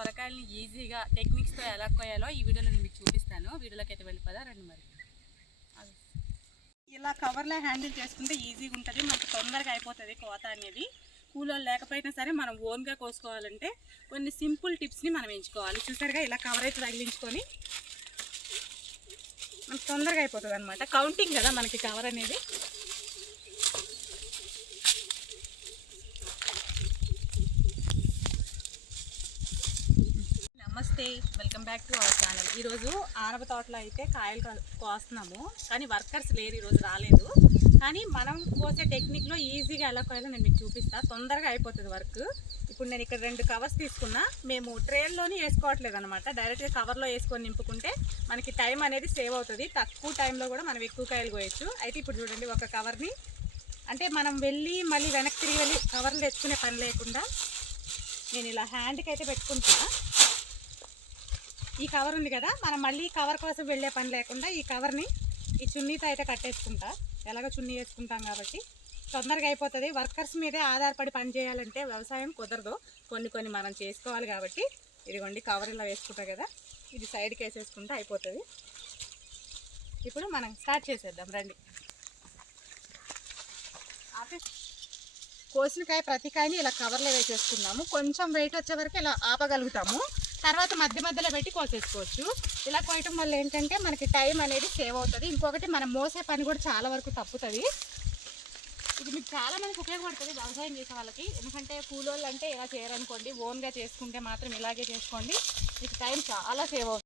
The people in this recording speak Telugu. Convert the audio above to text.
సొరకాయలని ఈజీగా టెక్నిక్స్తో ఎలా కోయాలో ఈ వీడియోలో నేను మీకు చూపిస్తాను. వీడియోలోకి అయితే వెళ్ళిపోదా రండి మరి. ఇలా కవర్లో హ్యాండిల్ చేసుకుంటే ఈజీగా ఉంటుంది. మనకు తొందరగా అయిపోతుంది కోత అనేది. కూలర్ లేకపోయినా సరే మనం ఓన్గా కోసుకోవాలంటే కొన్ని సింపుల్ టిప్స్ని మనం ఎంచుకోవాలి. చూసారుగా ఇలా కవర్ అయితే తగిలించుకొని మనకు తొందరగా అయిపోతుంది అనమాట కౌంటింగ్ కదా మనకి కవర్ అనేది. నమస్తే. Welcome back to our channel ఈరోజు ఆనప తోటలో అయితే కాయలు కోస్తున్నాము. కానీ వర్కర్స్ లేరు ఈరోజు రాలేదు. కానీ మనం కోసే టెక్నిక్లో ఈజీగా ఎలా కోయాలో నేను మీకు చూపిస్తాను తొందరగా అయిపోతుంది వర్క్ ఇప్పుడు నేను ఇక్కడ రెండు కవర్స్ తీసుకున్నా. మేము ట్రైన్లోనే వేసుకోవట్లేదు అనమాట డైరెక్ట్గా కవర్లో వేసుకొని నింపుకుంటే మనకి టైం అనేది సేవ్ అవుతుంది. తక్కువ టైంలో కూడా మనం ఎక్కువ కాయలు కోయచ్చు. అయితే ఇప్పుడు చూడండి ఒక కవర్ని అంటే మనం వెళ్ళి మళ్ళీ వెనక్కి తిరిగి వెళ్ళి కవర్లు తెచ్చుకునే పని లేకుండా నేను ఇలా హ్యాండ్కి అయితే పెట్టుకుంటున్నా. ఈ కవర్ ఉంది కదా మనం మళ్ళీ కవర్ కోసం వెళ్ళే పని లేకుండా ఈ కవర్ని ఈ చున్నీతో అయితే కట్టేసుకుంటా. ఎలాగో చున్నీ వేసుకుంటాం కాబట్టి. తొందరగా అయిపోతుంది. వర్కర్స్ మీదే ఆధారపడి పని చేయాలంటే వ్యవసాయం కుదరదు. కొన్ని కొన్ని మనం చేసుకోవాలి కాబట్టి. ఇదిగోండి కవర్ ఇలా వేసుకుంటాం కదా. ఇది సైడ్కి వేసేసుకుంటే అయిపోతుంది. ఇప్పుడు మనం స్టార్ట్ చేసేద్దాం. రండి. కోసిన కాయ ప్రతి కాయని ఇలా కవర్లో వేసేసుకున్నాము. కొంచెం వెయిట్ వచ్చే వరకు ఇలా ఆపగలుగుతాము. తర్వాత మధ్య మధ్యలో పెట్టి కోసేసుకోవచ్చు. ఇలా కోయటం వల్ల ఏంటంటే మనకి టైం అనేది సేవ్ అవుతుంది. ఇంకొకటి మనం మోసే పని కూడా చాలా వరకు తప్పుతుంది. ఇది మీకు చాలా మందికి ఉపయోగపడుతుంది వ్యవసాయం చేసే వాళ్ళకి. ఎందుకంటే కూలోళ్ళు అంటే ఇలా చేయరనుకోండి ఓన్గా చేసుకుంటే మాత్రం ఇలాగే చేసుకోండి. మీకు టైం చాలా సేవ్ అవుతుంది.